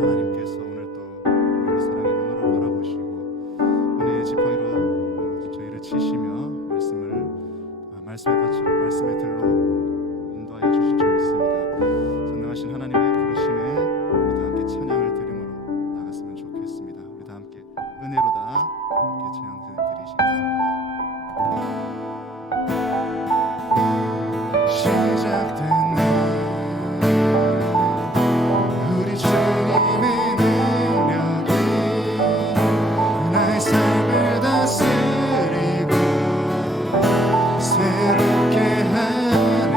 하나님께서 오늘 또 우리를 사랑의 눈으로 바라보시고 은혜의 지팡이로 저희를 치시며 말씀의 들로 인도하여 주실 줄 믿습니다. 전능하신 하나님의 부르심에 우리 다 함께 찬양을 드림으로 나갔으면 좋겠습니다. 우리 다 함께 은혜로다 함께 찬양 드리시겠습니다. 시작된 우리 주님의 능력이 나의 삶을 다스리고 새롭게 하네,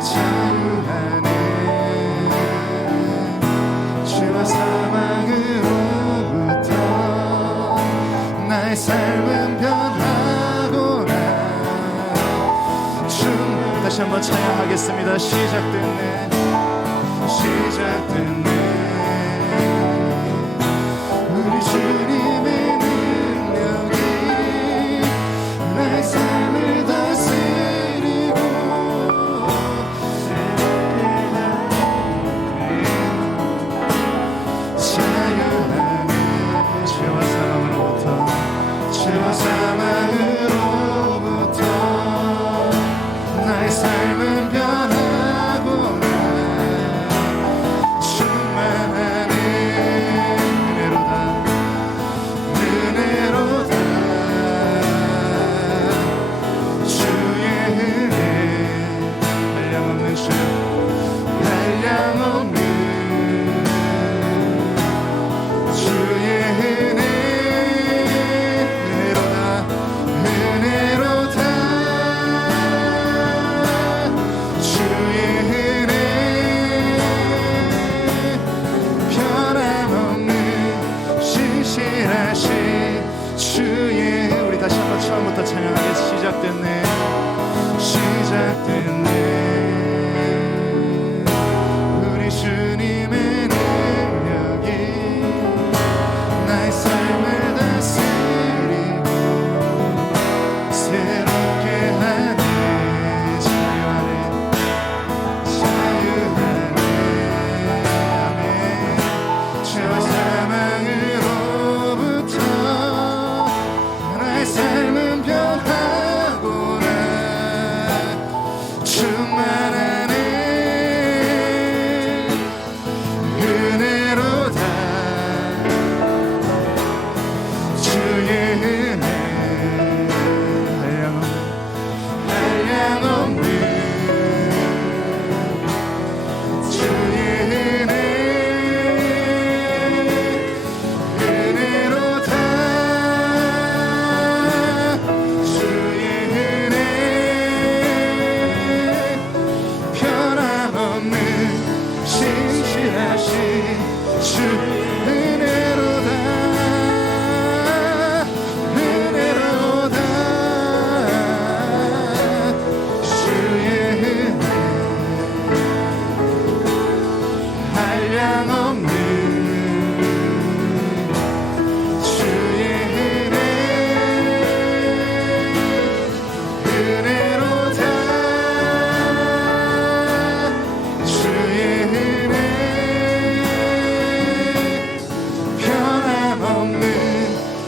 자유하네. 죄와 사망으로부터 나의 삶은 변하구나. 다시 한번 찬양하겠습니다. 시작됐네, 시작됐네. 우리 주님의 능력이 나의 삶을 다스리고 새롭게 하네, 자유하네. 죄와 사망으로부터 나의 삶은 변하구나. 충만하네, 은혜로다, 은혜로다. 주의 은혜, 한량없는 주, 한량없는 주의 은혜, 은혜로다, 은혜로다. 주의 은혜, 변함없는 신실하신 주의. 우리 다시 한번 처음부터 찬양하겠습니다. 시작됐네, 시작됐네. 우리 주님의 능력이 나의 삶을 다스리고 새롭게 하네, 자유하네, 자유하네. 아멘. 죄와 사망으로부터 나의 삶은 변하구나. 충만하네, 은혜로다. 주의 은혜, 한량없는 주의 은혜, 은혜로다. 주의 은혜, 변함없는 신실하신 주. 은혜로다, 은혜로다. 주의 은혜, 한량없는 주의 은혜, 은혜로다. 주의 은혜, 변함없는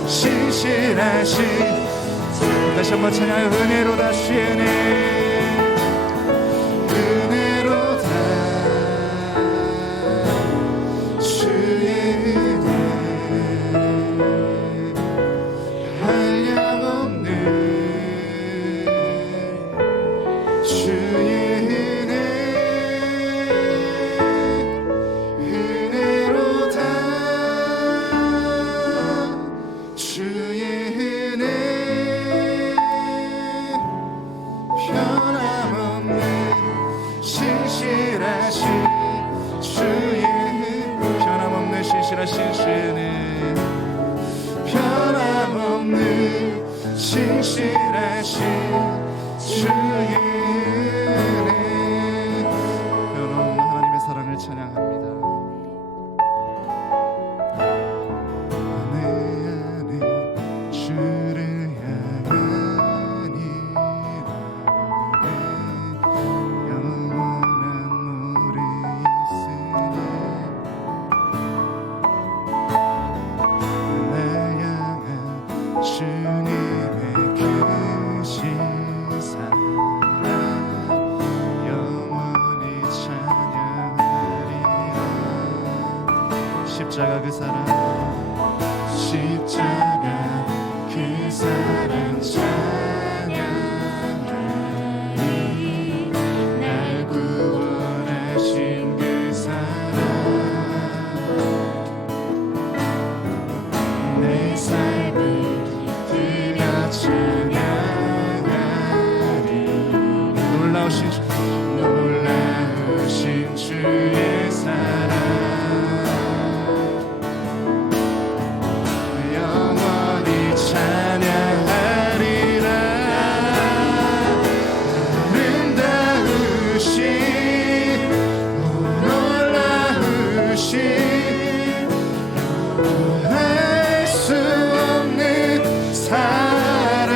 신실하신. 다시 한번 찬양해. 은혜로다, 주의 은혜, 은혜로다. 주의 은혜, 한량없는 주의 은혜, 은혜로다. 주의 은혜, 변함없는 신실하신 주의 은혜, 변함없는 신실하신 주의 은혜, 변함없는 신실하신 주의 은혜. 변함없는 하나님의 사랑을 찬양합니다. 내 안에 주를 향하니 영원한 노래 있으리. 십자가 그 사랑 십자가 그 사랑 찬양하리 날 구원하신 그 사랑 내 삶을 드려 찬양하리 놀라우신 주의 사랑 영원히 찬양하리라 아름다우신 놀라우신 알 수 없는 사랑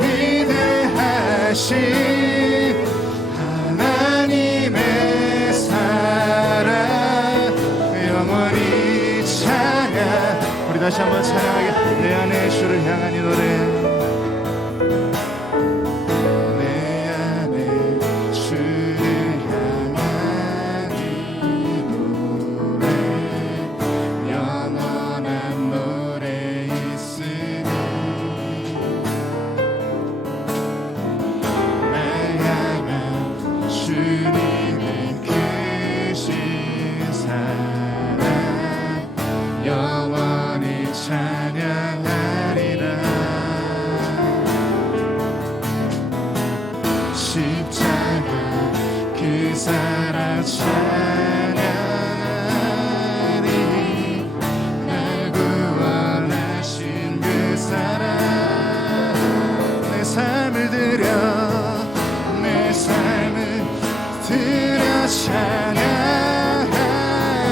위대하신 하나님의 사랑 영원히 찬양 우리 다시 한번 찬양하게 내 안에 주를 향한 이 노래 내 안에 주를 향한 이 노래 영원한 노래 있으니 날 향한 주님의 크신 사랑 영원히 찬양하리라 십자가 그 사랑 찬양하리 날 구원하신 그 사랑 내 삶을 드려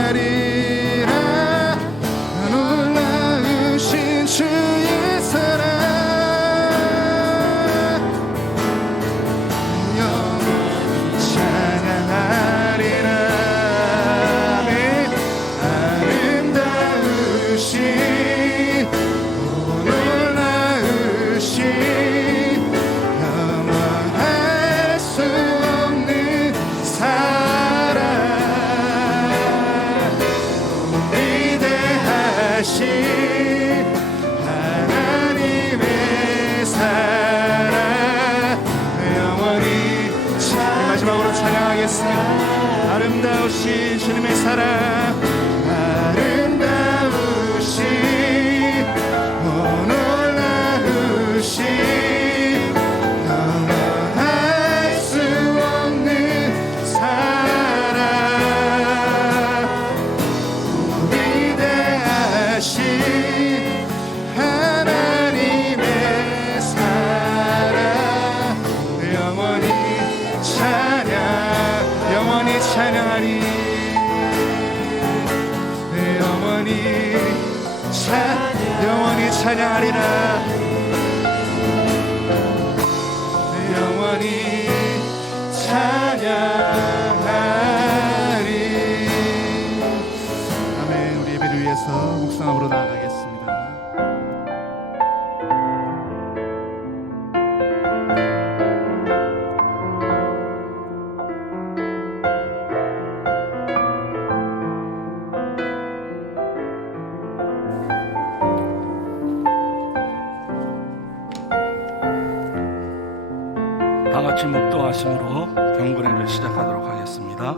찬양하리라 놀라우신 주의 사랑 영원히 찬양하리라 내 아름다우신 놀라우신 영원할 수 없는 사랑 위대하신 하나님의 사랑 영원히 마지막으로 찬양하겠습니다. 아름다우신 주님의 사랑 아름다우신 놀라우신 영원할 수 없는 사랑 위대하신 하나님의 사랑 영원히 찬양하리 영원히 찬양하리라 영원히 찬양하리 아멘. 우리 예배를 위해서 묵상함으로 나아가겠습니다. 다 같이 묵도하심으로 경건회를 시작하도록 하겠습니다.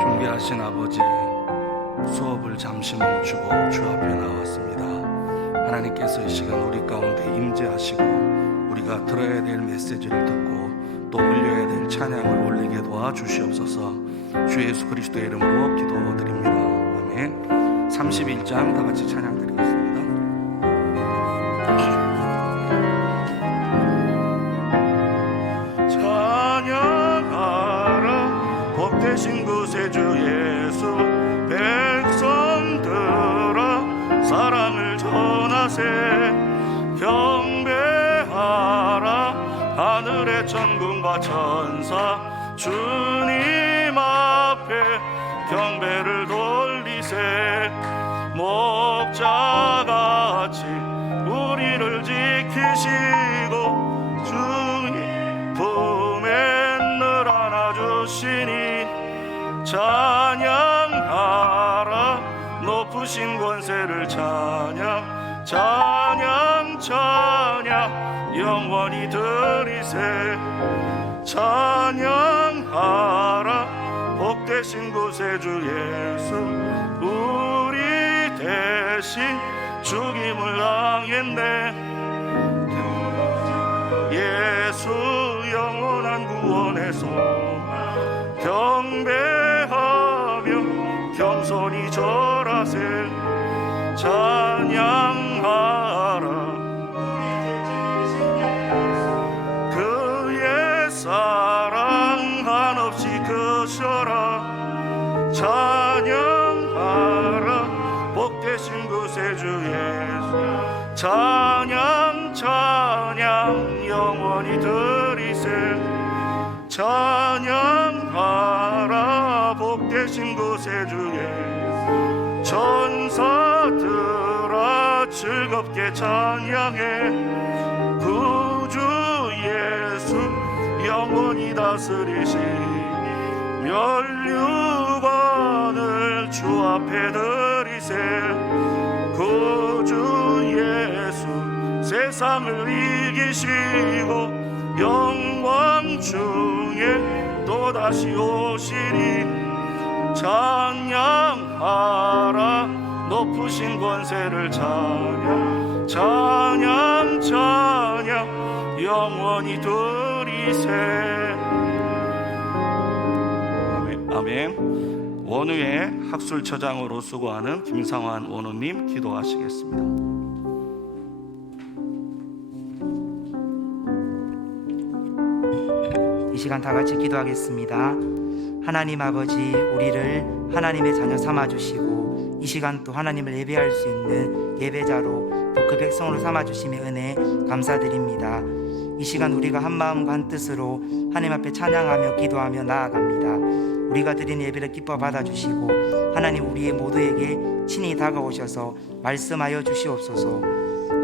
존귀하신 아버지, 수업을 잠시 멈추고 주 앞에 나왔습니다. 하나님께서 이 시간 우리 가운데 임재하시고 우리가 들어야 될 메시지를 듣고 또 올려야 될 찬양을 올리게 도와주시옵소서. 주 예수 그리스도의 이름으로 기도드립니다. 아멘. 31장 다 같이 찬양 드리겠습니다. 찬양하라 복되신 구세주 예수 백성들아 사랑을 전하세 경배 천군과 천사 주님 앞에 경배를 돌리세. 목자같이 우리를 지키시고 주님 품에 늘 안아주시니 찬양하라 높으신 권세를 찬양 찬양 찬양 영원히 드리세. 찬양하라 복되신 구세주 예수 우리 대신 죽임을 당했네. 예수 영원한 구원에서 경배하며 겸손히 절하세. 찬양하라 그의 사랑 한없이 크셔라. 찬양하라 복되신 구세주 예수 찬양 찬양 영원히 드리세. 찬양하라 복되신 구세주 예수 천사들아 즐겁게 찬양해. 구주 예수 영원히 다스리시니 멸류관을 주 앞에 드리세. 구주 예수 세상을 이기시고 영광 중에 또다시 오시리. 찬양하라 높으신 권세를 찬양 찬양 찬양 영원히 드리세. 아멘. 원우의 학술처장으로 수고하는 김상환 원우님 기도하시겠습니다. 이 시간 다 같이 기도하겠습니다. 하나님 아버지, 우리를 하나님의 자녀 삼아주시고 이 시간 또 하나님을 예배할 수 있는 예배자로 또 그 백성으로 삼아주심의 은혜 감사드립니다. 이 시간 우리가 한 마음과 한 뜻으로 하나님 앞에 찬양하며 기도하며 나아갑니다. 우리가 드린 예배를 기뻐 받아주시고 하나님 우리의 모두에게 친히 다가오셔서 말씀하여 주시옵소서.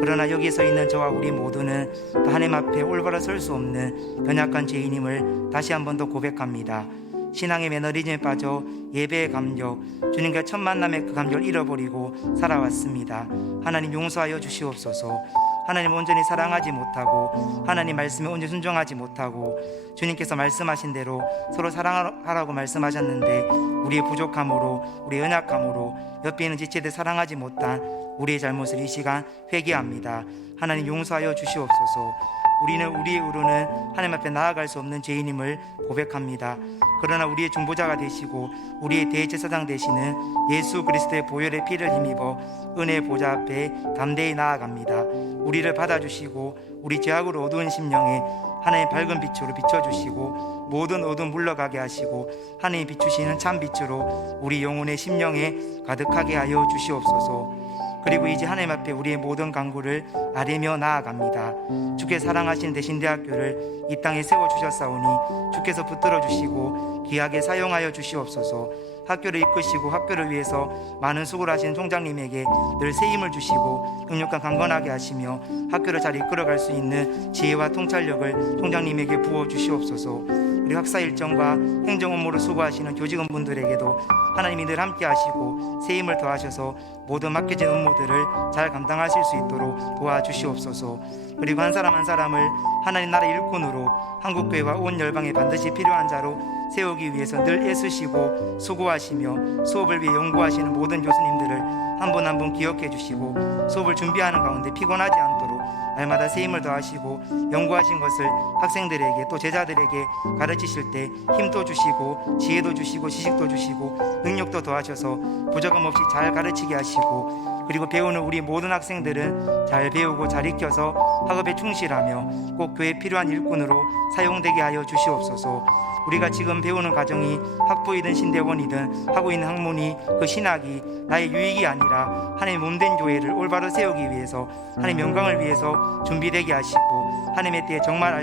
그러나 여기 서 있는 저와 우리 모두는 또 하나님 앞에 올바로 설 수 없는 연약한 죄인임을 다시 한 번 더 고백합니다. 신앙의 매너리즘에 빠져 예배의 감격, 주님과 첫 만남의 그 감격을 잃어버리고 살아왔습니다. 하나님 용서하여 주시옵소서. 하나님 온전히 사랑하지 못하고 하나님 말씀에 온전히 순종하지 못하고 주님께서 말씀하신 대로 서로 사랑하라고 말씀하셨는데 우리의 부족함으로 우리의 연약함으로 옆에 있는 지체들 사랑하지 못한 우리의 잘못을 이 시간 회개합니다. 하나님 용서하여 주시옵소서. 우리는 우리의 의로는 하나님 앞에 나아갈 수 없는 죄인임을 고백합니다. 그러나 우리의 중보자가 되시고 우리의 대제사장 되시는 예수 그리스도의 보혈의 피를 힘입어 은혜의 보좌 앞에 담대히 나아갑니다. 우리를 받아주시고 우리 죄악으로 어두운 심령에 하나님의 밝은 빛으로 비춰주시고 모든 어두움 물러가게 하시고 하나님이 비추시는 참 빛으로 우리 영혼의 심령에 가득하게 하여 주시옵소서. 그리고 이제 하나님 앞에 우리의 모든 간구를 아뢰며 나아갑니다. 주께서 사랑하신 대신대학교를 이 땅에 세워주셨사오니 주께서 붙들어 주시고 귀하게 사용하여 주시옵소서. 학교를 이끄시고 학교를 위해서 많은 수고를 하신 총장님에게 늘 새 힘을 주시고 능력과 강건하게 하시며 학교를 잘 이끌어갈 수 있는 지혜와 통찰력을 총장님에게 부어 주시옵소서. 우리 학사 일정과 행정 업무로 수고하시는 교직원분들에게도 하나님이 늘 함께 하시고 새 힘을 더하셔서 모든 맡겨진 업무들을 잘 감당하실 수 있도록 도와주시옵소서. 그리고 한 사람 한 사람을 하나님 나라 일꾼으로 한국교회와 온 열방에 반드시 필요한 자로 세우기 위해서 늘 애쓰시고 수고하시며 수업을 위해 연구하시는 모든 교수님들을 한 분 한 분 기억해 주시고 수업을 준비하는 가운데 피곤하지 않도록 날마다 새 힘을 더하시고 연구하신 것을 학생들에게 또 제자들에게 가르치실 때 힘도 주시고 지혜도 주시고 지식도 주시고 능력도 더하셔서 부족함 없이 잘 가르치게 하시고 그리고 배우는 우리 모든 학생들은 잘 배우고 잘 익혀서 학업에 충실하며 꼭 교회에 필요한 일꾼으로 사용되게 하여 주시옵소서. 우리가 지금 배우는 과정이 학부이든 신대원이든 하고 있는 학문이 그 신학이 나의 유익이 아니라 하나님의 몸된 교회를 올바로 세우기 위해서 하나님의 영광을 위해서 준비되게 하시고 하나님의 때에 정말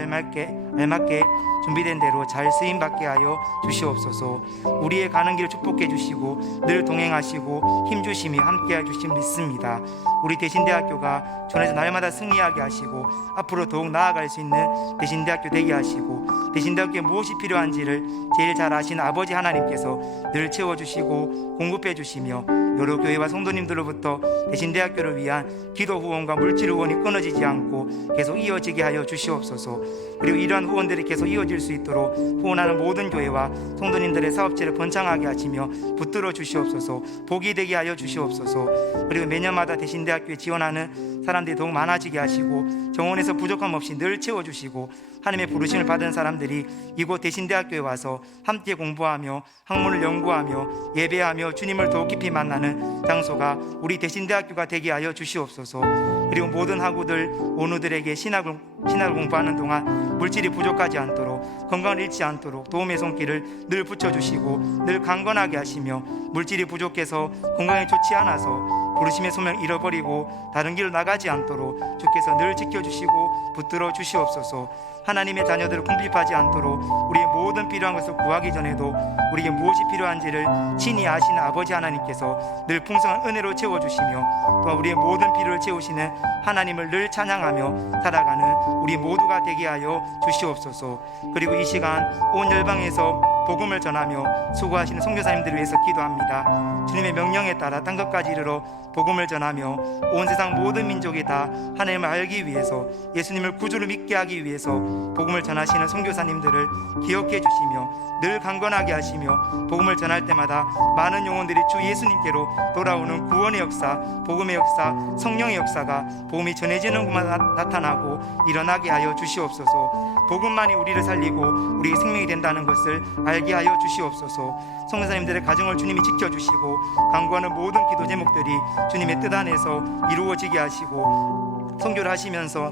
알맞게 준비된 대로 잘 쓰임받게 하여 주시옵소서. 우리의 가는 길을 축복해 주시고 늘 동행하시고 힘주심이 함께해 주심 믿습니다. 우리 대신대학교가 전에서 날마다 승리하게 하시고 앞으로 더욱 나아갈 수 있는 대신대학교 되게 하시고 대신대학교에 무엇이 필요한지를 제일 잘 아시는 아버지 하나님께서 늘 채워주시고 공급해 주시며 여러 교회와 성도님들로부터 대신대학교를 위한 기도 후원과 물질 후원이 끊어지지 않고 계속 이어지게 하여 주시옵소서. 그리고 이러한 후원들이 계속 이어질 수 있도록 후원하는 모든 교회와 성도님들의 사업체를 번창하게 하시며 붙들어 주시옵소서. 복이 되게 하여 주시옵소서. 그리고 매년마다 대신대학교에 지원하는 사람들이 더욱 많아지게 하시고 정원에서 부족함 없이 늘 채워주시고 하나님의 부르심을 받은 사람들이 이곳 대신대학교에 와서 함께 공부하며 학문을 연구하며 예배하며 주님을 더욱 깊이 만나는 장소가 우리 대신대학교가 되게 하여 주시옵소서. 그리고 모든 학우들 원우들에게 신학을 공부하는 동안 물질이 부족하지 않도록 건강을 잃지 않도록 도움의 손길을 늘 붙여주시고 늘 강건하게 하시며 물질이 부족해서 건강이 좋지 않아서 부르심의 소명을 잃어버리고 다른 길로 나가지 않도록 주께서 늘 지켜주시고 붙들어 주시옵소서. 하나님의 자녀들을 궁핍하지 않도록 우리의 모든 필요한 것을 구하기 전에도 우리에게 무엇이 필요한지를 친히 아시는 아버지 하나님께서 늘 풍성한 은혜로 채워주시며 또한 우리의 모든 필요를 채우시는 하나님을 늘 찬양하며 살아가는 우리 모두가 되게 하여 주시옵소서. 그리고 이 시간 온 열방에서 복음을 전하며 수고하시는 선교사님들을 위해서 기도합니다. 주님의 명령에 따라 땅끝까지 이르러 복음을 전하며 온 세상 모든 민족이 다 하나님을 알기 위해서 예수님을 구주로 믿게 하기 위해서 복음을 전하시는 선교사님들을 기억해 주시며 늘 강건하게 하시며 복음을 전할 때마다 많은 영혼들이 주 예수님께로 돌아오는 구원의 역사, 복음의 역사, 성령의 역사가 복음이 전해지는 곳마다 나타나고 일어나게 하여 주시옵소서. 복음만이 우리를 살리고 우리의 생명이 된다는 것을 알게 하여 주시옵소서. 선교사님들의 가정을 주님이 지켜주시고 간구하는 모든 기도 제목들이 주님의 뜻 안에서 이루어지게 하시고 선교를 하시면서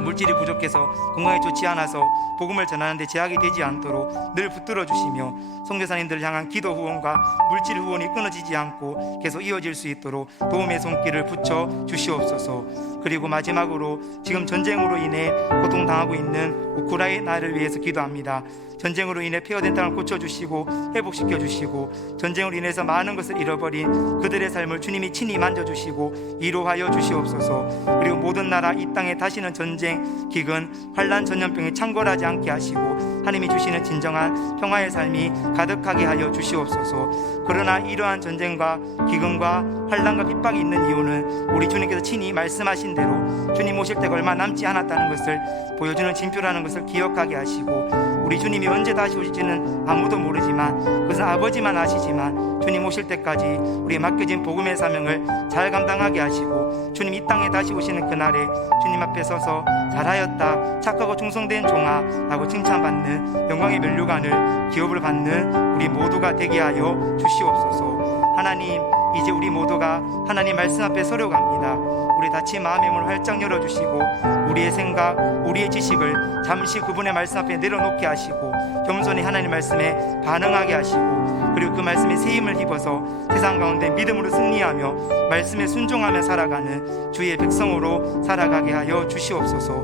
물질이 부족해서 건강이 좋지 않아서 복음을 전하는데 제약이 되지 않도록 늘 붙들어 주시며 선교사님들을 향한 기도 후원과 물질 후원이 끊어지지 않고 계속 이어질 수 있도록 도움의 손길을 붙여 주시옵소서. 그리고 마지막으로 지금 전쟁으로 인해 고통당하고 있는 우크라이나를 위해서 기도합니다. 전쟁으로 인해 폐허된 땅을 고쳐주시고 회복시켜주시고 전쟁으로 인해서 많은 것을 잃어버린 그들의 삶을 주님이 친히 만져주시고 위로하여 주시옵소서. 그리고 모든 나라 이 땅에 다시는 전쟁, 기근, 환난, 전염병이 창궐하지 않게 하시고 하나님이 주시는 진정한 평화의 삶이 가득하게 하여 주시옵소서. 그러나 이러한 전쟁과 기근과 환난과 핍박이 있는 이유는 우리 주님께서 친히 말씀하신 대로 주님 오실 때가 얼마 남지 않았다는 것을 보여주는 징표라는 것을 기억하게 하시고 우리 주님이 언제 다시 오실지는 아무도 모르지만 그것은 아버지만 아시지만 주님 오실 때까지 우리의 맡겨진 복음의 사명을 잘 감당하게 하시고 주님 이 땅에 다시 오시는 그날에 주님 앞에 서서 잘하였다 착하고 충성된 종아 라고 칭찬받는 영광의 면류관을 기업을 받는 우리 모두가 되게 하여 주시옵소서. 하나님, 이제 우리 모두가 하나님 말씀 앞에 서려갑니다. 우리 다친 마음의 문을 활짝 열어주시고 우리의 생각, 우리의 지식을 잠시 그분의 말씀 앞에 내려놓게 하시고 겸손히 하나님 말씀에 반응하게 하시고 그리고 그 말씀에 세임을 입어서 세상 가운데 믿음으로 승리하며 말씀에 순종하며 살아가는 주의 백성으로 살아가게 하여 주시옵소서.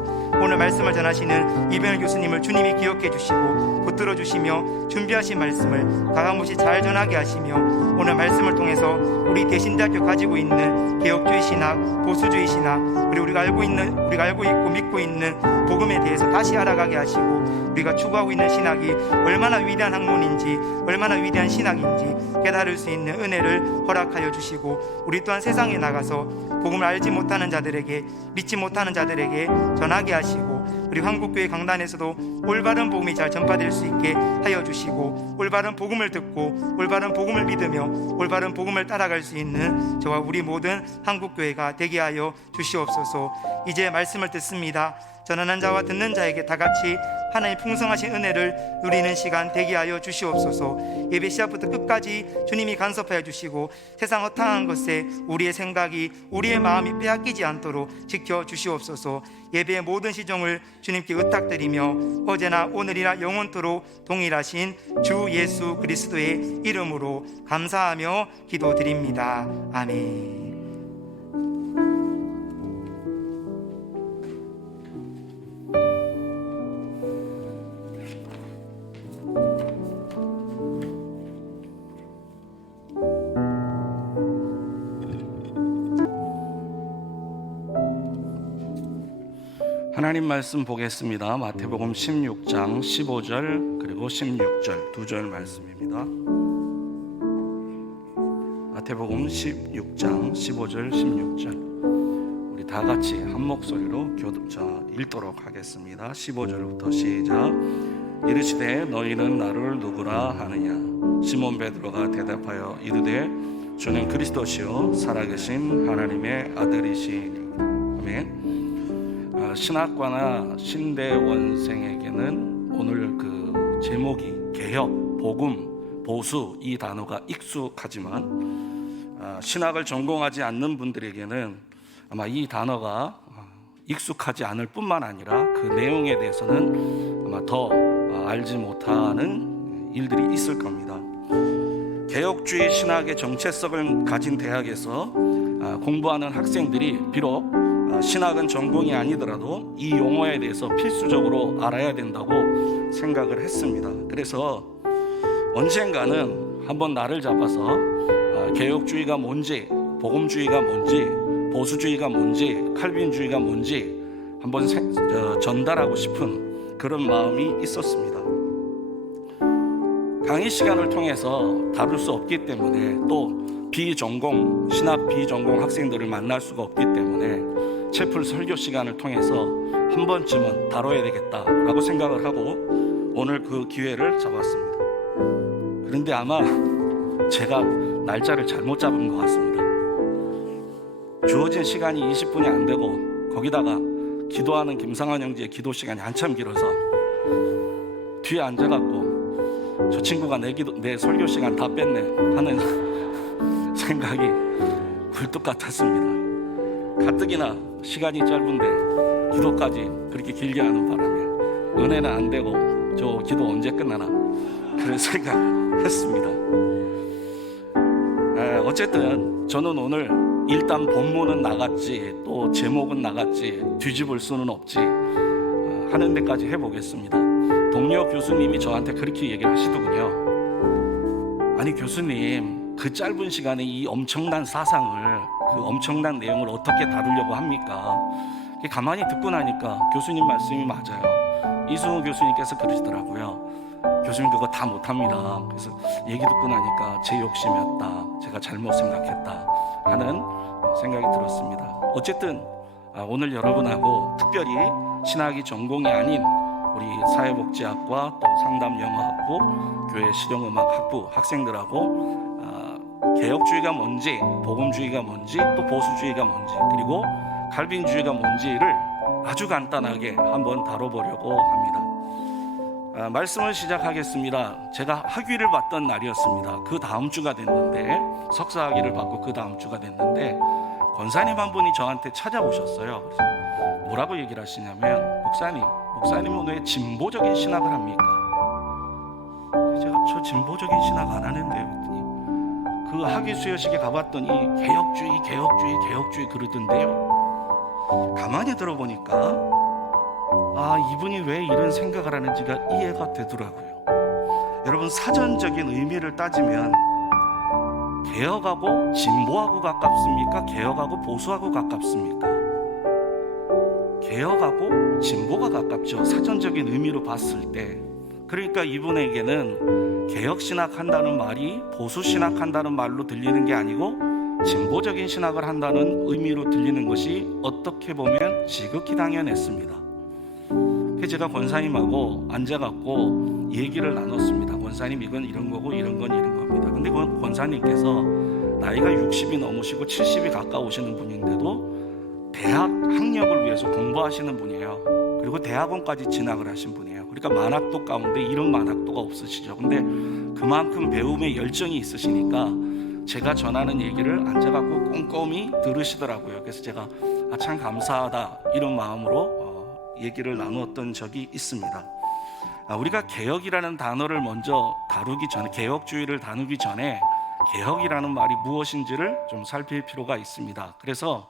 오늘 말씀을 전하시는 이병일 교수님을 주님이 기억해 주시고 붙들어 주시며 준비하신 말씀을 가감없이 잘 전하게 하시며 오늘 말씀을 통해서 우리 대신대학교 가지고 있는 개혁주의 신학, 보수주의 신학 그리고 우리가 알고 있고 믿고 있는 복음에 대해서 다시 알아가게 하시고 우리가 추구하고 있는 신학이 얼마나 위대한 학문인지 얼마나 위대한 신학인지 깨달을 수 있는 은혜를 허락하여 주시고 우리 또한 세상에 나가서 복음을 알지 못하는 자들에게 믿지 못하는 자들에게 전하게 하시고 그리고 한국교회 강단에서도 올바른 복음이 잘 전파될 수 있게 하여 주시고 올바른 복음을 듣고 올바른 복음을 믿으며 올바른 복음을 따라갈 수 있는 저와 우리 모든 한국교회가 되게 하여 주시옵소서. 이제 말씀을 듣습니다. 전하는 자와 듣는 자에게 다 같이 하나님 풍성하신 은혜를 누리는 시간 되게 하여 주시옵소서. 예배 시작부터 끝까지 주님이 간섭하여 주시고 세상 허탕한 것에 우리의 생각이 우리의 마음이 빼앗기지 않도록 지켜 주시옵소서. 예배의 모든 시종을 주님께 의탁드리며 어제나 오늘이나 영원토록 동일하신 주 예수 그리스도의 이름으로 감사하며 기도드립니다. 아멘. 하나님 말씀 보겠습니다. 마태복음 16장 15절 그리고 16절 두 절 말씀입니다. 마태복음 16장 15절 16절 우리 다 같이 한 목소리로 읽도록 하겠습니다. 15절부터 시작. 이르시되 너희는 나를 누구라 하느냐? 시몬 베드로가 대답하여 이르되 주는 그리스도시요 살아계신 하나님의 아들이시니. 아멘. 신학과나 신대원생에게는 오늘 그 제목이 개혁, 복음, 보수 이 단어가 익숙하지만 신학을 전공하지 않는 분들에게는 아마 이 단어가 익숙하지 않을 뿐만 아니라 그 내용에 대해서는 아마 더 알지 못하는 일들이 있을 겁니다. 개혁주의 신학의 정체성을 가진 대학에서 공부하는 학생들이 비록 신학은 전공이 아니더라도 이 용어에 대해서 필수적으로 알아야 된다고 생각을 했습니다. 그래서 언젠가는 한번 나를 잡아서 개혁주의가 뭔지, 복음주의가 뭔지, 보수주의가 뭔지, 칼빈주의가 뭔지 한번 전달하고 싶은 그런 마음이 있었습니다. 강의 시간을 통해서 다룰 수 없기 때문에 또 신학 비전공 학생들을 만날 수가 없기 때문에 채플 설교 시간을 통해서 한 번쯤은 다뤄야 되겠다라고 생각을 하고 오늘 그 기회를 잡았습니다. 그런데 아마 제가 날짜를 잘못 잡은 것 같습니다. 주어진 시간이 20분이 안 되고 거기다가 기도하는 김상환 형제의 기도 시간이 한참 길어서 뒤에 앉아갖고 저 친구가 내 설교 시간 다 뺐네 하는 생각이 굴뚝 같았습니다. 가뜩이나 시간이 짧은데 기도까지 그렇게 길게 하는 바람에 은혜는 안 되고 저 기도 언제 끝나나 그런 생각했습니다. 어쨌든 저는 오늘 일단 본문은 나갔지 또 제목은 나갔지 뒤집을 수는 없지 하는 데까지 해보겠습니다. 동료 교수님이 저한테 그렇게 얘기를 하시더군요. 아니 교수님, 그 짧은 시간에 이 엄청난 사상을, 그 엄청난 내용을 어떻게 다루려고 합니까? 가만히 듣고 나니까 교수님 말씀이 맞아요. 이승우 교수님께서 그러시더라고요. 교수님 그거 다 못합니다. 그래서 얘기 듣고 나니까 제 욕심이었다, 제가 잘못 생각했다 하는 생각이 들었습니다. 어쨌든 오늘 여러분하고 특별히 신학이 전공이 아닌 우리 사회복지학과 또 상담영어학부, 교회 실용음악학부 학생들하고 개혁주의가 뭔지, 복음주의가 뭔지, 또 보수주의가 뭔지, 그리고 칼빈주의가 뭔지를 아주 간단하게 한번 다뤄보려고 합니다. 말씀을 시작하겠습니다. 제가 학위를 받던 날이었습니다. 그 다음 주가 됐는데, 석사학위를 받고 그 다음 주가 됐는데 권사님 한 분이 저한테 찾아오셨어요. 그래서 뭐라고 얘기를 하시냐면, 목사님은 왜 진보적인 신학을 합니까? 제가 저 진보적인 신학 안 하는데요 그랬더니 그 학위 수여식에 가봤더니 개혁주의 그러던데요. 가만히 들어보니까 이분이 왜 이런 생각을 하는지가 이해가 되더라고요. 여러분, 사전적인 의미를 따지면 개혁하고 진보하고 가깝습니까? 개혁하고 보수하고 가깝습니까? 개혁하고 진보가 가깝죠. 사전적인 의미로 봤을 때. 그러니까 이분에게는 개혁신학 한다는 말이 보수신학 한다는 말로 들리는 게 아니고 진보적인 신학을 한다는 의미로 들리는 것이 어떻게 보면 지극히 당연했습니다. 제가 권사님하고 앉아갖고 얘기를 나눴습니다. 권사님, 이건 이런 거고 이런 건 이런 겁니다. 근데 권사님께서 나이가 60이 넘으시고 70이 가까우시는 분인데도 대학 학력을 위해서 공부하시는 분이에요. 그리고 대학원까지 진학을 하신 분이에요. 그러니까 만학도 가운데 이런 만학도가 없으시죠. 근데 그만큼 배움에 열정이 있으시니까 제가 전하는 얘기를 앉아갖고 꼼꼼히 들으시더라고요. 그래서 제가 참 감사하다 이런 마음으로 얘기를 나누었던 적이 있습니다. 우리가 개혁이라는 단어를 먼저 다루기 전에, 개혁주의를 다루기 전에 개혁이라는 말이 무엇인지를 좀 살필 필요가 있습니다. 그래서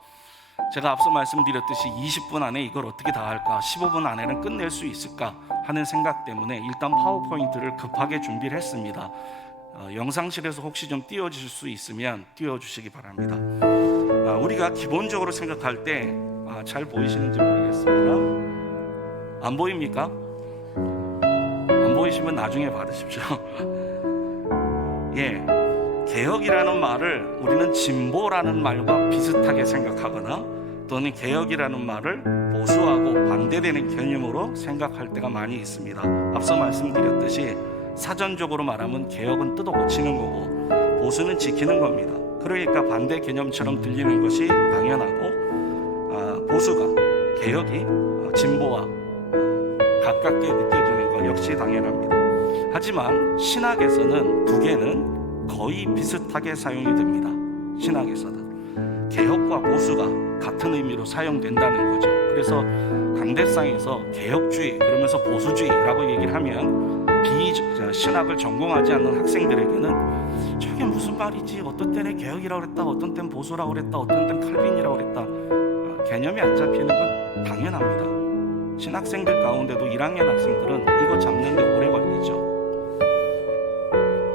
제가 앞서 말씀드렸듯이 20분 안에 이걸 어떻게 다 할까, 15분 안에는 끝낼 수 있을까 하는 생각 때문에 일단 파워포인트를 급하게 준비를 했습니다. 영상실에서 혹시 좀 띄워주실 수 있으면 띄워주시기 바랍니다. 우리가 기본적으로 생각할 때 잘 보이시는지 모르겠습니다. 안 보입니까? 안 보이시면 나중에 받으십시오. 예, 개혁이라는 말을 우리는 진보라는 말과 비슷하게 생각하거나 또는 개혁이라는 말을 보수하고 반대되는 개념으로 생각할 때가 많이 있습니다. 앞서 말씀드렸듯이 사전적으로 말하면 개혁은 뜯어 고치는 거고 보수는 지키는 겁니다. 그러니까 반대 개념처럼 들리는 것이 당연하고 보수가 개혁이 진보와 가깝게 느껴지는 것 역시 당연합니다. 하지만 신학에서는 두 개는 거의 비슷하게 사용이 됩니다. 신학에서는 개혁과 보수가 같은 의미로 사용된다는 거죠. 그래서 강대상에서 개혁주의 그러면서 보수주의라고 얘기를 하면 신학을 전공하지 않는 학생들에게는 저게 무슨 말이지? 어떤 때는 개혁이라고 그랬다, 어떤 때는 보수라고 그랬다, 어떤 때는 칼빈이라고 그랬다. 개념이 안 잡히는 건 당연합니다. 신학생들 가운데도 1학년 학생들은 이거 잡는 데 오래 걸리죠.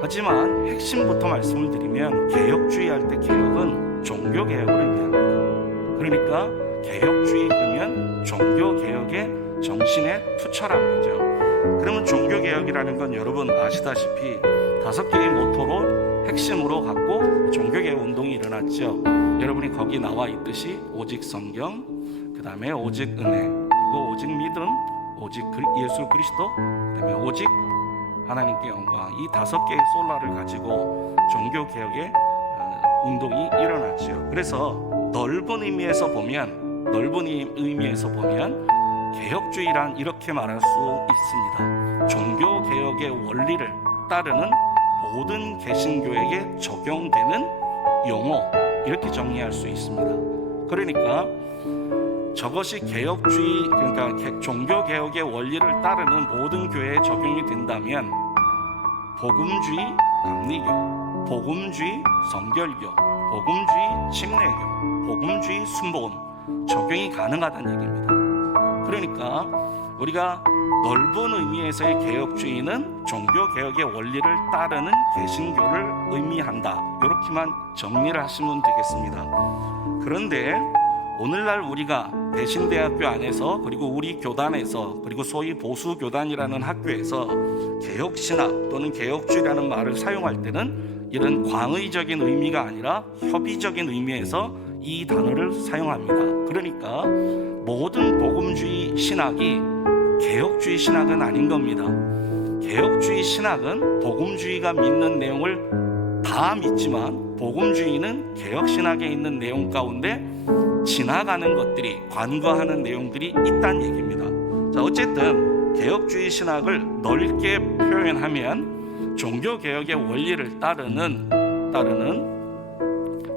하지만 핵심부터 말씀을 드리면 개혁주의 할 때 개혁은 종교개혁을 의미합니다. 그러니까 개혁주의 그러면 종교개혁의 정신에 투철한 거죠. 그러면 종교개혁이라는 건 여러분 아시다시피 5개의 모토로 핵심으로 갖고 종교개혁 운동이 일어났죠. 여러분이 거기 나와 있듯이 오직 성경, 그 다음에 오직 은혜, 그리고 오직 믿음, 오직 예수 그리스도, 그 다음에 오직 하나님께 영광, 이 5개의 솔라를 가지고 종교개혁의 운동이 일어났죠. 그래서 넓은 의미에서 보면 개혁주의란 이렇게 말할 수 있습니다. 종교개혁의 원리를 따르는 모든 개신교에게 적용되는 용어, 이렇게 정리할 수 있습니다. 그러니까 저것이 개혁주의, 그러니까 종교개혁의 원리를 따르는 모든 교회에 적용이 된다면 복음주의 감리교, 복음주의 성결교, 복음주의 침례교, 복음주의 순복음 적용이 가능하다는 얘기입니다. 그러니까 우리가 넓은 의미에서의 개혁주의는 종교개혁의 원리를 따르는 개신교를 의미한다. 이렇게만 정리를 하시면 되겠습니다. 그런데 오늘날 우리가 대신대학교 안에서 그리고 우리 교단에서 그리고 소위 보수교단이라는 학교에서 개혁신학 또는 개혁주의라는 말을 사용할 때는 이런 광의적인 의미가 아니라 협의적인 의미에서 이 단어를 사용합니다. 그러니까 모든 복음주의 신학이 개혁주의 신학은 아닌 겁니다. 개혁주의 신학은 복음주의가 믿는 내용을 다 믿지만 복음주의는 개혁신학에 있는 내용 가운데 지나가는 것들이 관과하는 내용들이 있다는 얘기입니다. 자, 어쨌든 개혁주의 신학을 넓게 표현하면 종교개혁의 원리를 따르는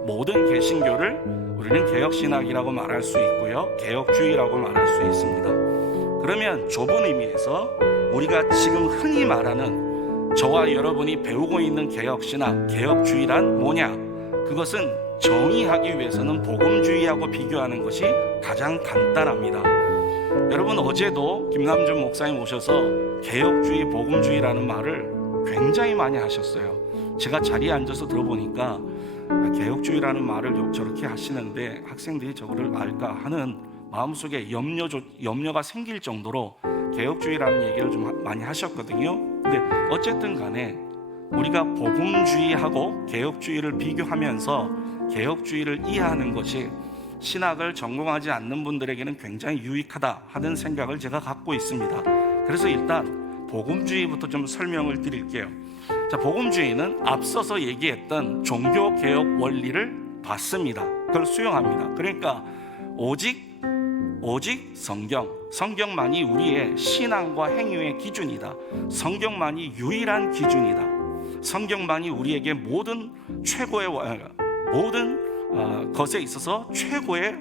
모든 개신교를 우리는 개혁신학이라고 말할 수 있고요, 개혁주의라고 말할 수 있습니다. 그러면 좁은 의미에서 우리가 지금 흔히 말하는 저와 여러분이 배우고 있는 개혁신학, 개혁주의란 뭐냐? 그것은 정의하기 위해서는 복음주의하고 비교하는 것이 가장 간단합니다. 여러분 어제도 김남준 목사님 오셔서 개혁주의, 복음주의라는 말을 굉장히 많이 하셨어요. 제가 자리에 앉아서 들어보니까 개혁주의라는 말을 저렇게 하시는데 학생들이 저거를 알까 하는 마음속에 염려가 생길 정도로 개혁주의라는 얘기를 좀 많이 하셨거든요. 근데 어쨌든 간에 우리가 복음주의하고 개혁주의를 비교하면서 개혁주의를 이해하는 것이 신학을 전공하지 않는 분들에게는 굉장히 유익하다 하는 생각을 제가 갖고 있습니다. 그래서 일단 복음주의부터 좀 설명을 드릴게요. 자, 복음주의는 앞서서 얘기했던 종교개혁 원리를 받습니다. 그걸 수용합니다. 그러니까 오직 성경만이 우리의 신앙과 행위의 기준이다. 성경만이 유일한 기준이다. 성경만이 우리에게 모든 것에 있어서 최고의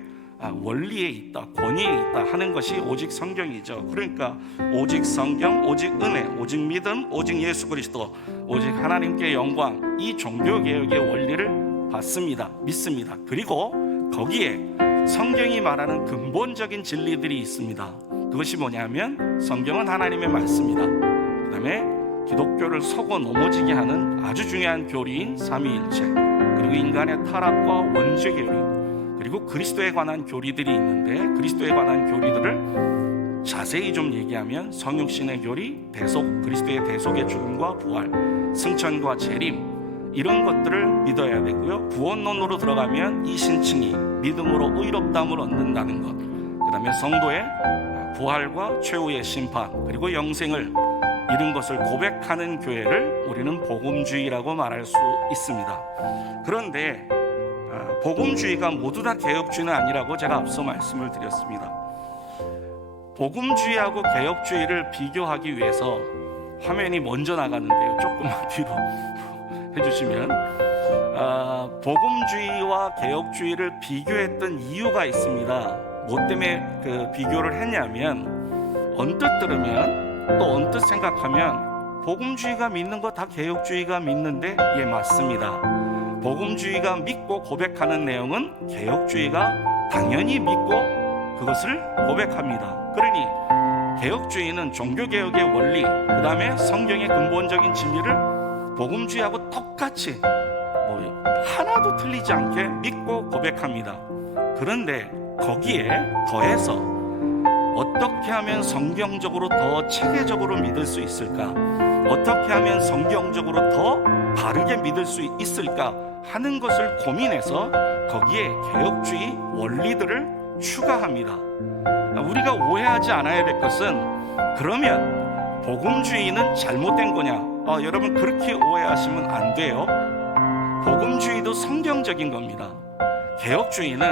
원리에 있다, 권위에 있다 하는 것이 오직 성경이죠. 그러니까 오직 성경, 오직 은혜, 오직 믿음, 오직 예수 그리스도, 오직 하나님께 영광, 이 종교개혁의 원리를 받습니다. 믿습니다. 그리고 거기에 성경이 말하는 근본적인 진리들이 있습니다. 그것이 뭐냐면 성경은 하나님의 말씀이다. 그 다음에 기독교를 서고 넘어지게 하는 아주 중요한 교리인 삼위일체, 그리고 인간의 타락과 원죄 교리, 그리고 그리스도에 관한 교리들이 있는데 그리스도에 관한 교리들을 자세히 좀 얘기하면 성육신의 교리, 대속, 그리스도의 대속의 죽음과 부활, 승천과 재림, 이런 것들을 믿어야 되고요. 구원론으로 들어가면 이 신층이 믿음으로 의롭다함을 얻는다는 것, 그 다음에 성도의 부활과 최후의 심판, 그리고 영생을, 이런 것을 고백하는 교회를 우리는 복음주의라고 말할 수 있습니다. 그런데 복음주의가 모두 다 개혁주의는 아니라고 제가 앞서 말씀을 드렸습니다. 복음주의하고 개혁주의를 비교하기 위해서 화면이 먼저 나가는데요, 조금만 뒤로 해주시면, 복음주의와 개혁주의를 비교했던 이유가 있습니다. 뭐 때문에 그 비교를 했냐면, 언뜻 들으면 또 언뜻 생각하면 복음주의가 믿는 거 다 개혁주의가 믿는데, 예, 맞습니다. 복음주의가 믿고 고백하는 내용은 개혁주의가 당연히 믿고 그것을 고백합니다. 그러니 개혁주의는 종교개혁의 원리, 그 다음에 성경의 근본적인 진리를 복음주의하고 똑같이 하나도 틀리지 않게 믿고 고백합니다. 그런데 거기에 더해서 어떻게 하면 성경적으로 더 체계적으로 믿을 수 있을까? 어떻게 하면 성경적으로 더 바르게 믿을 수 있을까? 하는 것을 고민해서 거기에 개혁주의 원리들을 추가합니다. 우리가 오해하지 않아야 될 것은, 그러면 복음주의는 잘못된 거냐? 여러분, 그렇게 오해하시면 안 돼요. 복음주의도 성경적인 겁니다. 개혁주의는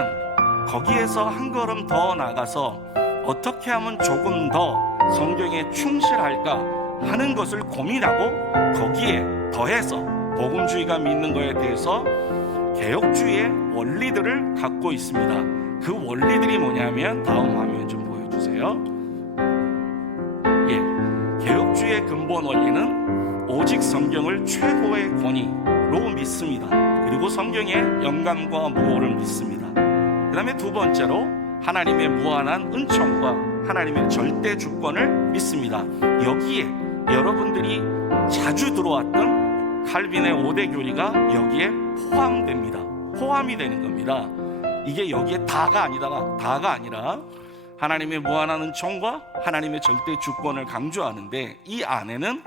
거기에서 한 걸음 더 나가서 어떻게 하면 조금 더 성경에 충실할까 하는 것을 고민하고, 거기에 더해서 복음주의가 믿는 것에 대해서 개혁주의의 원리들을 갖고 있습니다. 그 원리들이 뭐냐면, 다음 화면 좀 보여주세요. 예, 개혁주의의 근본 원리는 오직 성경을 최고의 권위로 믿습니다. 그리고 성경의 영감과 무호를 믿습니다. 그 다음에 두 번째로 하나님의 무한한 은총과 하나님의 절대 주권을 믿습니다. 여기에 여러분들이 자주 들어왔던 칼빈의 5대 교리가 여기에 포함됩니다. 포함이 되는 겁니다. 이게 여기에 다가 아니라 하나님의 무한한 은총과 하나님의 절대 주권을 강조하는데, 이 안에는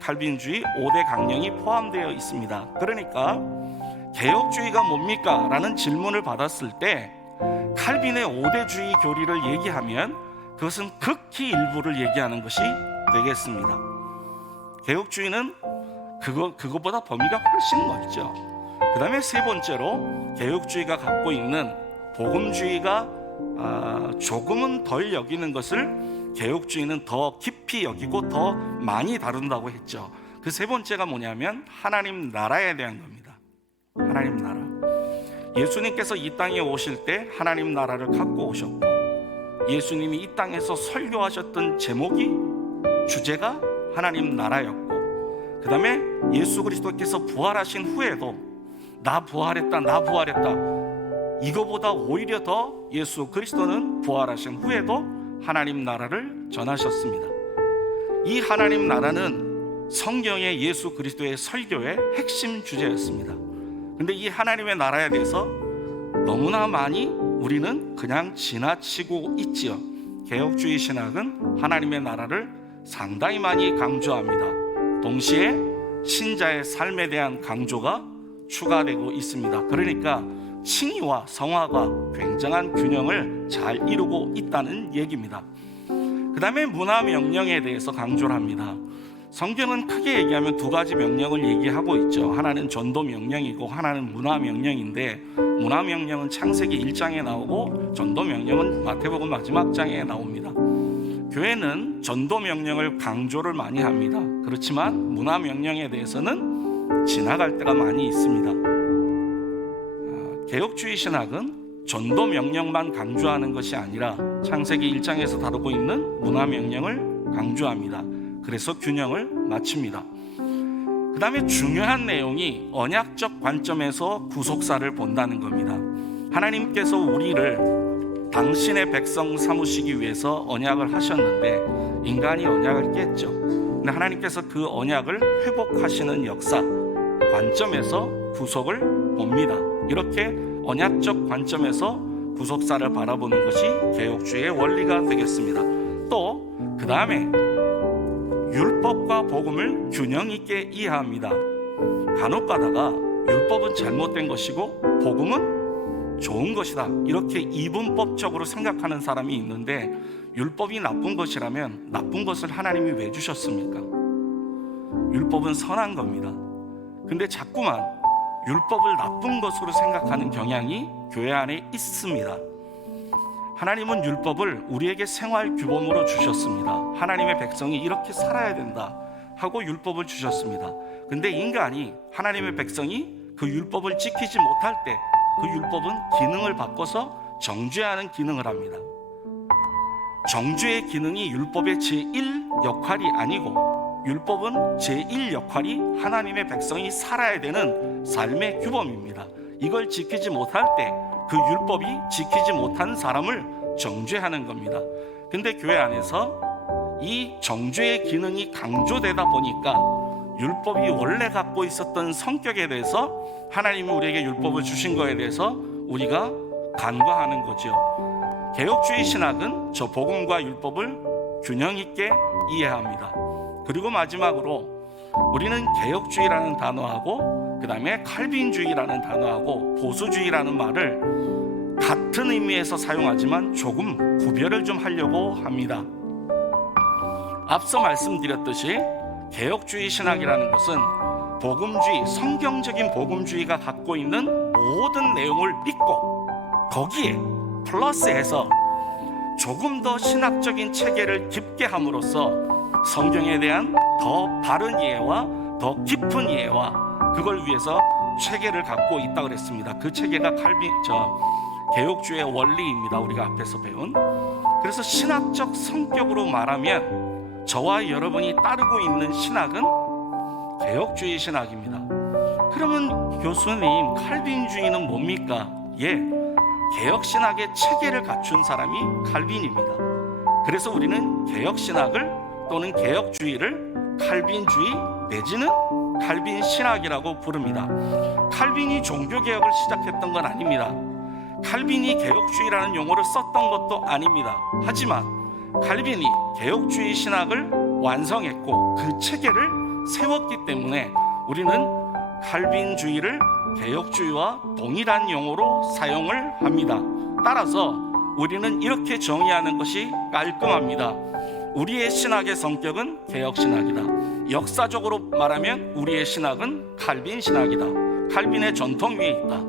칼빈주의 5대 강령이 포함되어 있습니다. 그러니까 개혁주의가 뭡니까? 라는 질문을 받았을 때 칼빈의 5대주의 교리를 얘기하면 그것은 극히 일부를 얘기하는 것이 되겠습니다. 개혁주의는 그것보다 범위가 훨씬 넓죠. 그 다음에 세 번째로 개혁주의가 갖고 있는 복음주의가 조금은 덜 여기는 것을 개혁주의는 더 깊이 여기고 더 많이 다룬다고 했죠. 그 세 번째가 뭐냐면 하나님 나라에 대한 겁니다. 하나님 나라. 예수님께서 이 땅에 오실 때 하나님 나라를 갖고 오셨고, 예수님이 이 땅에서 설교하셨던 제목이, 주제가 하나님 나라였고, 그 다음에 예수 그리스도께서 부활하신 후에도 나 부활했다 이거보다 오히려 더 예수 그리스도는 부활하신 후에도 하나님 나라를 전하셨습니다. 이 하나님 나라는 성경의 예수 그리스도의 설교의 핵심 주제였습니다. 근데 이 하나님의 나라에 대해서 너무나 많이 우리는 그냥 지나치고 있지요. 개혁주의 신학은 하나님의 나라를 상당히 많이 강조합니다. 동시에 신자의 삶에 대한 강조가 추가되고 있습니다. 그러니까 칭의와 성화가 굉장한 균형을 잘 이루고 있다는 얘기입니다. 그 다음에 문화 명령에 대해서 강조를 합니다. 성경은 크게 얘기하면 두 가지 명령을 얘기하고 있죠. 하나는 전도 명령이고 하나는 문화 명령인데, 문화 명령은 창세기 1장에 나오고 전도 명령은 마태복음 마지막 장에 나옵니다. 교회는 전도 명령을 강조를 많이 합니다. 그렇지만 문화 명령에 대해서는 지나갈 때가 많이 있습니다. 개혁주의 신학은 전도 명령만 강조하는 것이 아니라 창세기 1장에서 다루고 있는 문화 명령을 강조합니다. 그래서 균형을 맞춥니다. 그 다음에 중요한 내용이 언약적 관점에서 구속사를 본다는 겁니다. 하나님께서 우리를 당신의 백성 삼으시기 위해서 언약을 하셨는데 인간이 언약을 깼죠. 근데 하나님께서 그 언약을 회복하시는 역사 관점에서 구속을 봅니다. 이렇게 언약적 관점에서 구속사를 바라보는 것이 개혁주의의 원리가 되겠습니다. 또 그 다음에 율법과 복음을 균형 있게 이해합니다. 간혹 가다가 율법은 잘못된 것이고 복음은 좋은 것이다, 이렇게 이분법적으로 생각하는 사람이 있는데, 율법이 나쁜 것이라면 나쁜 것을 하나님이 왜 주셨습니까? 율법은 선한 겁니다. 근데 자꾸만 율법을 나쁜 것으로 생각하는 경향이 교회 안에 있습니다. 하나님은 율법을 우리에게 생활 규범으로 주셨습니다. 하나님의 백성이 이렇게 살아야 된다 하고 율법을 주셨습니다. 근데 인간이, 하나님의 백성이 그 율법을 지키지 못할 때 그 율법은 기능을 바꿔서 정죄하는 기능을 합니다. 정죄의 기능이 율법의 제1 역할이 아니고, 율법은 제1 역할이 하나님의 백성이 살아야 되는 삶의 규범입니다. 이걸 지키지 못할 때 그 율법이 지키지 못한 사람을 정죄하는 겁니다. 근데 교회 안에서 이 정죄의 기능이 강조되다 보니까 율법이 원래 갖고 있었던 성격에 대해서, 하나님이 우리에게 율법을 주신 거에 대해서 우리가 간과하는 거죠. 개혁주의 신학은 저 복음과 율법을 균형 있게 이해합니다. 그리고 마지막으로 우리는 개혁주의라는 단어하고 그 다음에 칼빈주의라는 단어하고 보수주의라는 말을 같은 의미에서 사용하지만 조금 구별을 좀 하려고 합니다. 앞서 말씀드렸듯이 개혁주의 신학이라는 것은 복음주의, 성경적인 복음주의가 갖고 있는 모든 내용을 믿고 거기에 플러스해서 조금 더 신학적인 체계를 깊게 함으로써 성경에 대한 더 바른 이해와 더 깊은 이해와 그걸 위해서 체계를 갖고 있다고 그랬습니다. 그 체계가 개혁주의 원리입니다. 우리가 앞에서 배운. 그래서 신학적 성격으로 말하면 저와 여러분이 따르고 있는 신학은 개혁주의 신학입니다. 그러면 교수님, 칼빈주의는 뭡니까? 개혁신학의 체계를 갖춘 사람이 칼빈입니다. 그래서 우리는 개혁신학을 또는 개혁주의를 칼빈주의 내지는 칼빈신학이라고 부릅니다. 칼빈이 종교개혁을 시작했던 건 아닙니다. 칼빈이 개혁주의라는 용어를 썼던 것도 아닙니다. 하지만 칼빈이 개혁주의 신학을 완성했고 그 체계를 세웠기 때문에 우리는 칼빈주의를 개혁주의와 동일한 용어로 사용을 합니다. 따라서 우리는 이렇게 정의하는 것이 깔끔합니다. 우리의 신학의 성격은 개혁신학이다. 역사적으로 말하면 우리의 신학은 칼빈 신학이다. 칼빈의 전통 위에 있다.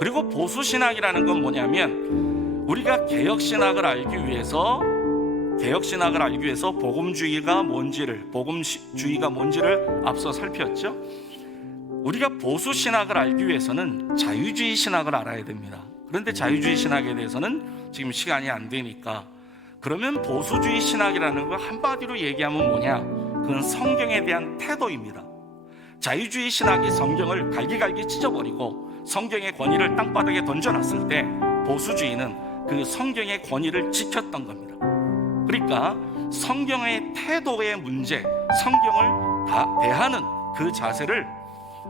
그리고 보수신학이라는 건 뭐냐면 우리가 개혁신학을 알기 위해서 복음주의가 뭔지를 앞서 살폈죠. 우리가 보수신학을 알기 위해서는 자유주의 신학을 알아야 됩니다. 그런데 자유주의 신학에 대해서는 지금 시간이 안 되니까, 그러면 보수주의 신학이라는 걸 한마디로 얘기하면 뭐냐? 그건 성경에 대한 태도입니다. 자유주의 신학이 성경을 갈기갈기 찢어버리고 성경의 권위를 땅바닥에 던져놨을 때 보수주의는 그 성경의 권위를 지켰던 겁니다. 그러니까 성경의 태도의 문제, 성경을 대하는 그 자세를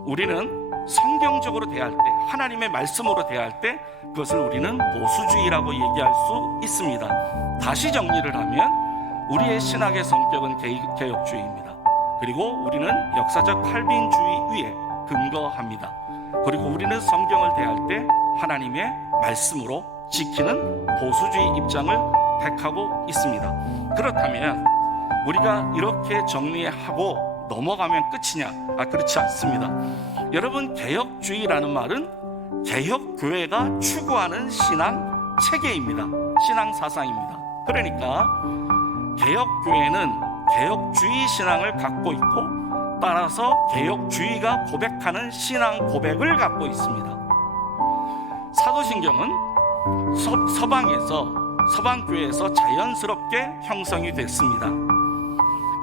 우리는 성경적으로 대할 때, 하나님의 말씀으로 대할 때 그것을 우리는 보수주의라고 얘기할 수 있습니다. 다시 정리를 하면 우리의 신학의 성격은 개혁주의입니다. 그리고 우리는 역사적 칼빈주의 위에 근거합니다. 그리고 우리는 성경을 대할 때 하나님의 말씀으로 지키는 보수주의 입장을 택하고 있습니다. 그렇다면 우리가 이렇게 정리하고 넘어가면 끝이냐? 그렇지 않습니다. 여러분, 개혁주의라는 말은 개혁교회가 추구하는 신앙 체계입니다. 신앙 사상입니다. 그러니까 개혁교회는 개혁주의 신앙을 갖고 있고, 따라서 개혁주의가 고백하는 신앙 고백을 갖고 있습니다. 사도신경은 서방교회에서 자연스럽게 형성이 됐습니다.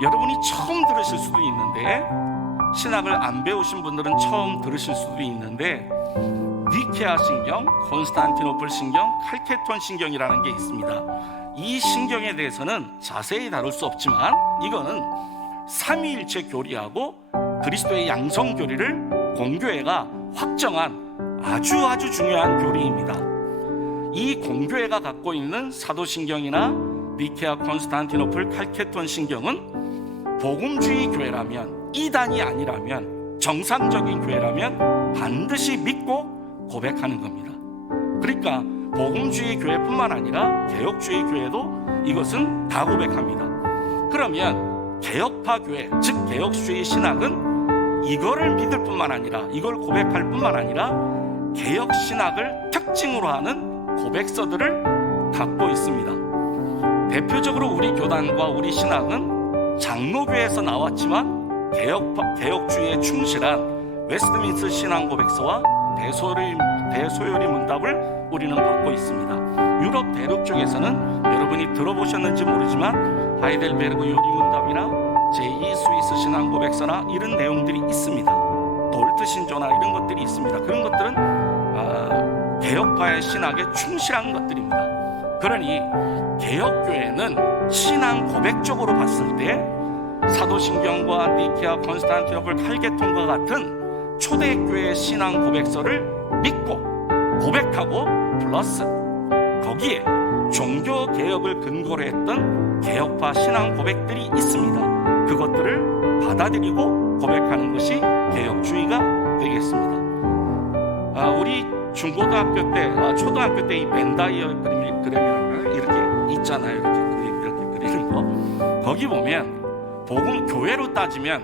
여러분이 처음 들으실 수도 있는데, 신학을 안 배우신 분들은 처음 들으실 수도 있는데, 니케아 신경, 콘스탄티노플 신경, 칼케톤 신경이라는 게 있습니다. 이 신경에 대해서는 자세히 다룰 수 없지만 이거는 삼위일체 교리하고 그리스도의 양성 교리를 공교회가 확정한 아주 중요한 교리입니다. 이 공교회가 갖고 있는 사도신경이나 니케아 콘스탄티노플 칼케톤 신경은 복음주의 교회라면, 이단이 아니라면, 정상적인 교회라면 반드시 믿고 고백하는 겁니다. 그러니까 복음주의 교회뿐만 아니라 개혁주의 교회도 이것은 다 고백합니다. 그러면 개혁파 교회, 즉 개혁주의 신학은 이거를 믿을 뿐만 아니라, 이걸 고백할 뿐만 아니라 개혁 신학을 특징으로 하는 고백서들을 갖고 있습니다. 대표적으로 우리 교단과 우리 신학은 장로교에서 나왔지만 개혁주의에 충실한 웨스트민스터 신앙 고백서와 대소요리 문답을 우리는 받고 있습니다. 유럽 대륙 쪽에서는 여러분이 들어보셨는지 모르지만 하이델베르그 요리 문답이나 제2 스위스 신앙 고백서나 이런 내용들이 있습니다. 돌트 신조나 이런 것들이 있습니다. 그런 것들은 개혁파의 신학에 충실한 것들입니다. 그러니 개혁교회는 신앙 고백적으로 봤을 때 사도신경과 니케아 콘스탄티노플 칼게톤과 같은 초대교회 신앙 고백서를 믿고 고백하고 플러스 거기에 종교개혁을 근거로 했던 개혁파 신앙 고백들이 있습니다. 그것들을 받아들이고 고백하는 것이 개혁주의가 되겠습니다. 우리 중고등학교 때, 초등학교 때 이 벤다이어그램이라고 이렇게 있잖아요. 이렇게 그리는 거. 거기 보면 복음 교회로 따지면,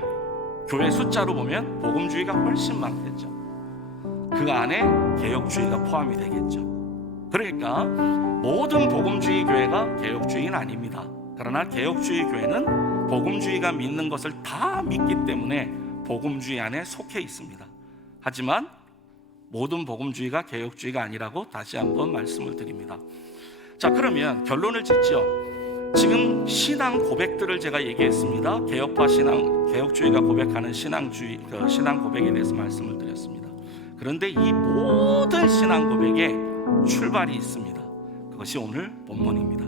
교회 숫자로 보면 복음주의가 훨씬 많겠죠. 그 안에 개혁주의가 포함이 되겠죠. 그러니까 모든 복음주의 교회가 개혁주의는 아닙니다. 그러나 개혁주의 교회는 복음주의가 믿는 것을 다 믿기 때문에 복음주의 안에 속해 있습니다. 하지만 모든 복음주의가 개혁주의가 아니라고 다시 한번 말씀을 드립니다. 자, 그러면 결론을 짓죠. 지금 신앙 고백들을 제가 얘기했습니다. 개혁파 신앙, 개혁주의가 고백하는 신앙 고백에 대해서 말씀을 드렸습니다. 그런데 이 모든 신앙 고백에 출발이 있습니다. 그것이 오늘 본문입니다.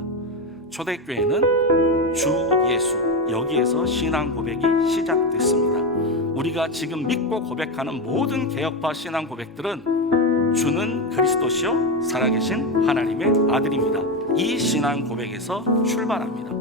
초대교회는 주 예수, 여기에서 신앙 고백이 시작됐습니다. 우리가 지금 믿고 고백하는 모든 개혁파 신앙 고백들은 주는 그리스도시요 살아계신 하나님의 아들입니다. 이 신앙 고백에서 출발합니다.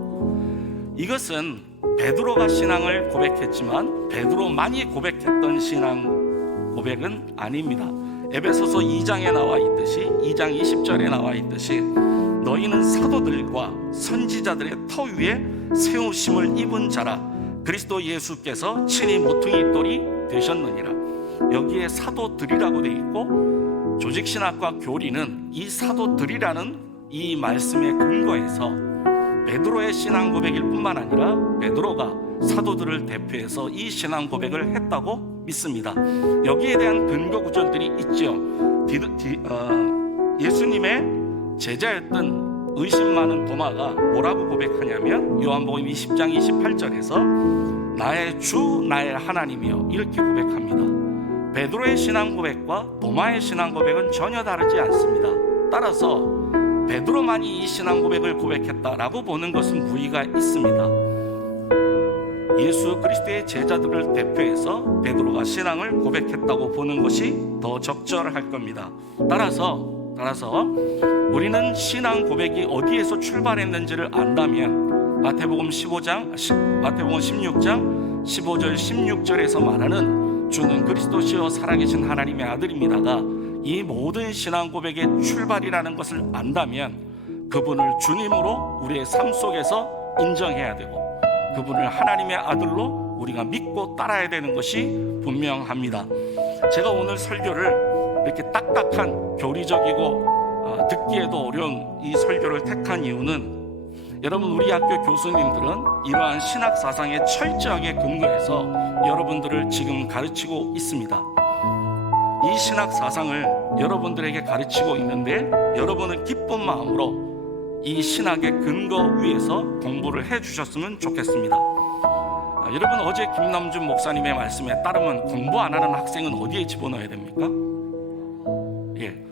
이것은 베드로가 신앙을 고백했지만 베드로만이 고백했던 신앙 고백은 아닙니다. 에베소서 2장에 나와 있듯이, 2장 20절에 나와 있듯이 너희는 사도들과 선지자들의 터 위에 세우심을 입은 자라 그리스도 예수께서 친히 모퉁이 돌이 되셨느니라. 여기에 사도들이라고 되어 있고, 조직신학과 교리는 이 사도들이라는 이 말씀의 근거에서 베드로의 신앙 고백일 뿐만 아니라 베드로가 사도들을 대표해서 이 신앙 고백을 했다고 믿습니다. 여기에 대한 근거 구절들이 있죠. 예수님의 제자였던 의심 많은 도마가 뭐라고 고백하냐면 요한복음 20장 28절에서 나의 주 나의 하나님이여 이렇게 고백합니다. 베드로의 신앙 고백과 도마의 신앙 고백은 전혀 다르지 않습니다. 따라서 베드로만이 이 신앙 고백을 고백했다라고 보는 것은 무리가 있습니다. 예수 그리스도의 제자들을 대표해서 베드로가 신앙을 고백했다고 보는 것이 더 적절할 겁니다. 따라서 우리는 신앙 고백이 어디에서 출발했는지를 안다면 마태복음 16장 15절 16절에서 말하는 주는 그리스도시요 살아계신 하나님의 아들입니다가 이 모든 신앙 고백의 출발이라는 것을 안다면 그분을 주님으로 우리의 삶 속에서 인정해야 되고 그분을 하나님의 아들로 우리가 믿고 따라야 되는 것이 분명합니다. 제가 오늘 설교를 이렇게 딱딱한 교리적이고 듣기에도 어려운 이 설교를 택한 이유는 여러분 우리 학교 교수님들은 이러한 신학 사상에 철저하게 근거해서 여러분들을 지금 가르치고 있습니다. 이 신학 사상을 여러분들에게 가르치고 있는데 여러분은 기쁜 마음으로 이 신학의 근거 위에서 공부를 해주셨으면 좋겠습니다. 여러분 어제 김남준 목사님의 말씀에 따르면 공부 안 하는 학생은 어디에 집어넣어야 됩니까?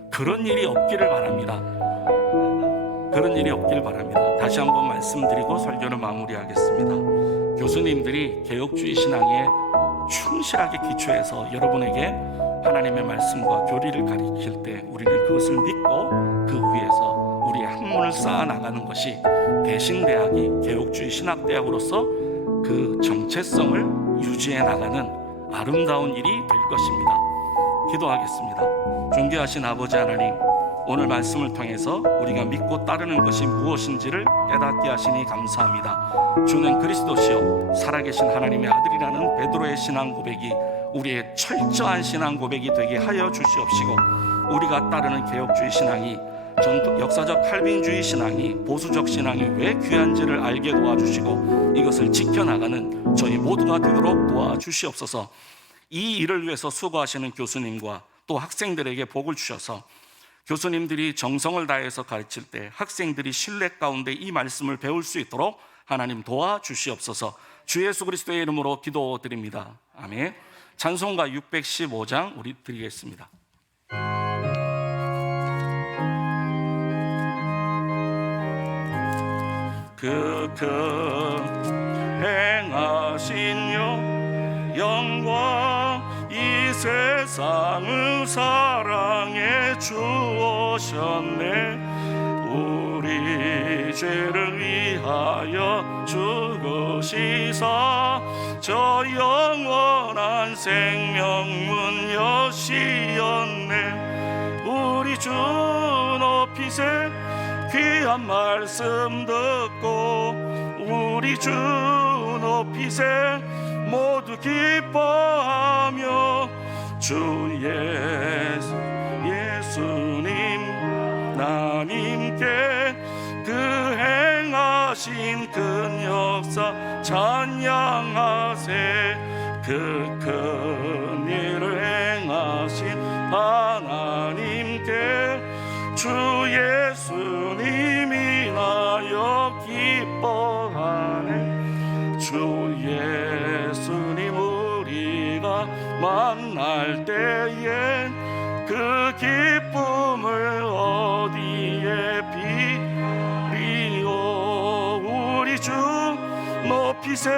그런 일이 없기를 바랍니다. 그런 일이 없기를 바랍니다. 다시 한번 말씀드리고 설교를 마무리하겠습니다. 교수님들이 개혁주의 신앙에 충실하게 기초해서 여러분에게 하나님의 말씀과 교리를 가르칠 때 우리는 그것을 믿고 그 위에서 우리의 한 삶을 쌓아 나가는 것이 대신대학이 개혁주의 신학대학으로서 그 정체성을 유지해 나가는 아름다운 일이 될 것입니다. 기도하겠습니다. 존귀하신 아버지 하나님, 오늘 말씀을 통해서 우리가 믿고 따르는 것이 무엇인지를 깨닫게 하시니 감사합니다. 주는 그리스도시요 살아계신 하나님의 아들이라는 베드로의 신앙 고백이 우리의 철저한 신앙 고백이 되게 하여 주시옵시고, 우리가 따르는 개혁주의 신앙이 역사적 칼빈주의 신앙이 보수적 신앙이 왜 귀한지를 알게 도와주시고 이것을 지켜나가는 저희 모두가 되도록 도와주시옵소서. 이 일을 위해서 수고하시는 교수님과 또 학생들에게 복을 주셔서 교수님들이 정성을 다해서 가르칠 때 학생들이 신뢰 가운데 이 말씀을 배울 수 있도록 하나님 도와주시옵소서. 주 예수 그리스도의 이름으로 기도드립니다. 아멘. 찬송가 615장 우리 드리겠습니다. 그 행하신 영광 이 세상을 사랑해 주오셨네. 우리 죄를 위하여 죽으시사 저 영원한 생명문 여시었네. 우리 주 높이세 귀한 말씀 듣고 우리 주 높이세 모두 기뻐하며 주 예수님 나님께 그 행하신 큰 역사 찬양하세. 그 큰 일을 행하신 하나님께 주 예수님이 나여 기뻐하네. 주 예수님 우리가 만날 때에 그 기쁨을 어디에 비리오. 우리 주 높이세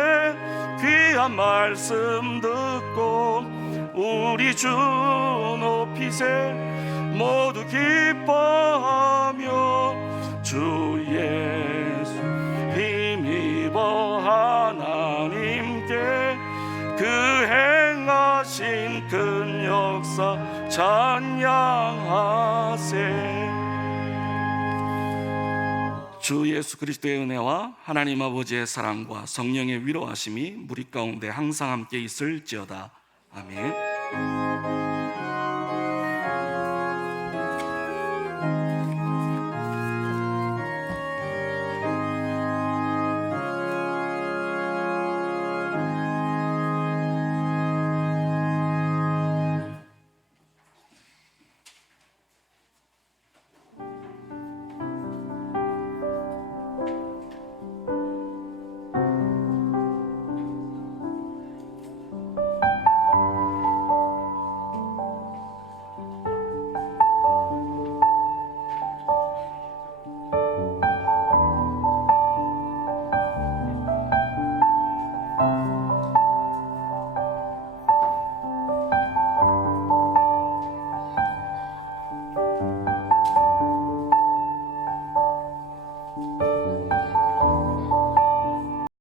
귀한 말씀 듣고 우리 주 높이세 모두 기뻐하며 주 예수 힘입어 하나님께 그 행하신 큰 역사 찬양하세. 주 예수 그리스도의 은혜와 하나님 아버지의 사랑과 성령의 위로하심이 무리 가운데 항상 함께 있을지어다. 아멘.